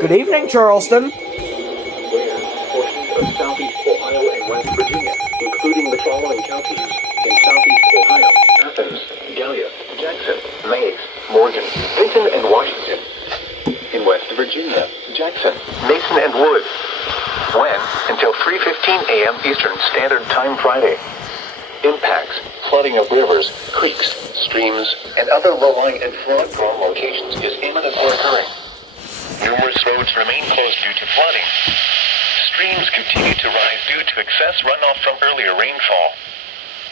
Good evening, Charleston. Portions of southeast Ohio and West Virginia, including the following counties in southeast Ohio: Athens, Gallia, Jackson, Meigs, Morgan, Vinton, and Washington. In West Virginia, Jackson, Mason, and Wood. When? Until 3:15 a.m. Eastern Standard Time Friday. Impacts: flooding of rivers, creeks, streams, and other low-lying and flood-prone locations is imminent or occurring. Numerous roads remain closed due to flooding. Streams continue to rise due to excess runoff from earlier rainfall.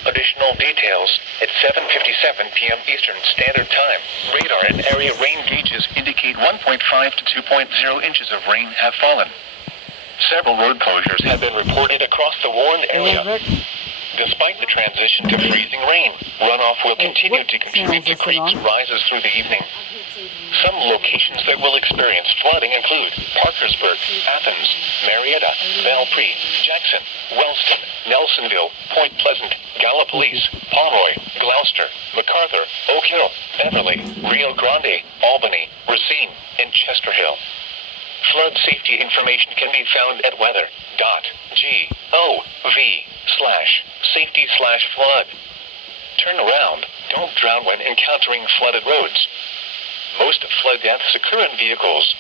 Additional details at 7:57 p.m. Eastern Standard Time. Radar and area rain gauges indicate 1.5 to 2.0 inches of rain have fallen. Several road closures have been reported across the warned area. Despite the transition to freezing rain, runoff will continue to contribute to creeks rises through the evening. Some locations that will experience flooding include Parkersburg, Athens, Marietta, Valpre, Jackson, Wellston, Nelsonville, Point Pleasant, Gallipolis, Pomeroy, Gloucester, MacArthur, Oak Hill, Beverly, Rio Grande, Albany, Racine, and Chester Hill. Flood safety information can be found at weather.gov/safety/flood. Turn around. Don't drown when encountering flooded roads. Most flood deaths occur in vehicles.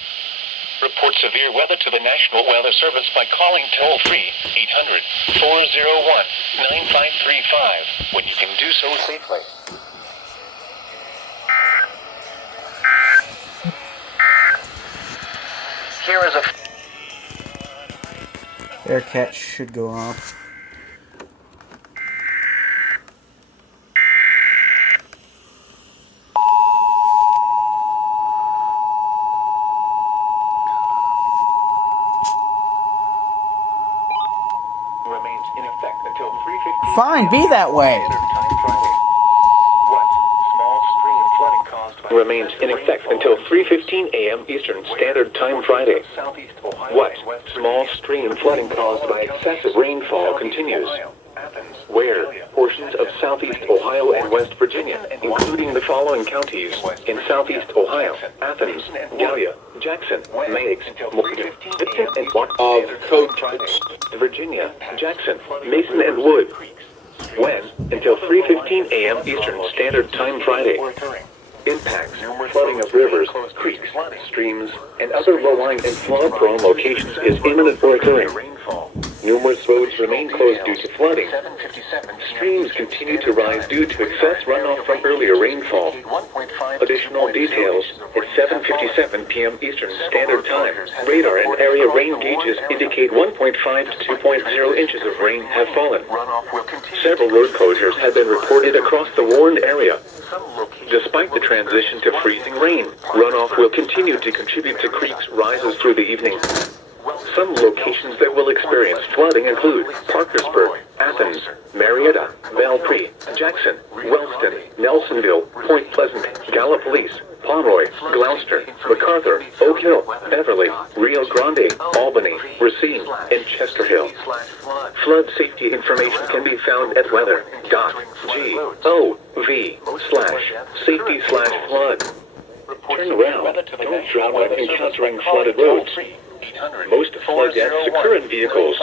Report severe weather to the National Weather Service by calling toll-free 800-401-9535 when you can do so safely. Here is a... Air catch should go off. remains in effect until 3:15. Fine, be that way. Remains in effect until 3:15 a.m. Eastern Standard Time Friday. What? Small stream flooding caused by excessive rainfall continues. Where? Portions of southeast Ohio and West Virginia, including the following counties in southeast Ohio: Athens, Gallia, Jackson, Meigs, Morgan, Vinton, and Virginia, Jackson, Mason, and Wood. When? Until 3:15 a.m. Eastern Standard Time Friday. Impacts: flooding of rivers, creeks, streams, and other low-lying and flood-prone locations is imminent or occurring. Numerous roads remain closed due to flooding. Streams continue to rise due to excess runoff from earlier rainfall. Additional details at 7:57 p.m. Eastern Standard Time. Radar and area rain gauges indicate 1.5 to 2.0 inches of rain have fallen. Several road closures have been reported across the warned area. Despite the transition to freezing rain, runoff will continue to contribute to creeks rises through the evening. Some locations that will experience flooding include Parkersburg, Athens, Marietta, Valpre, Jackson, Wellston, Nelsonville, Point Pleasant, Gallipolis, Pomeroy, Gloucester, MacArthur, Oak Hill, Beverly, Rio Grande, Albany, Racine, and Chester Hill. Flood safety information can be found at weather.gov/safety/flood. Turn around. Don't drown when encountering flooded roads. Most flood deaths occur in vehicles.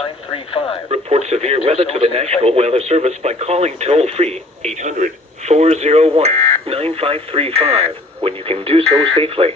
Report severe weather to the National Weather Service by calling toll-free 800-401-9535 when you can do so safely.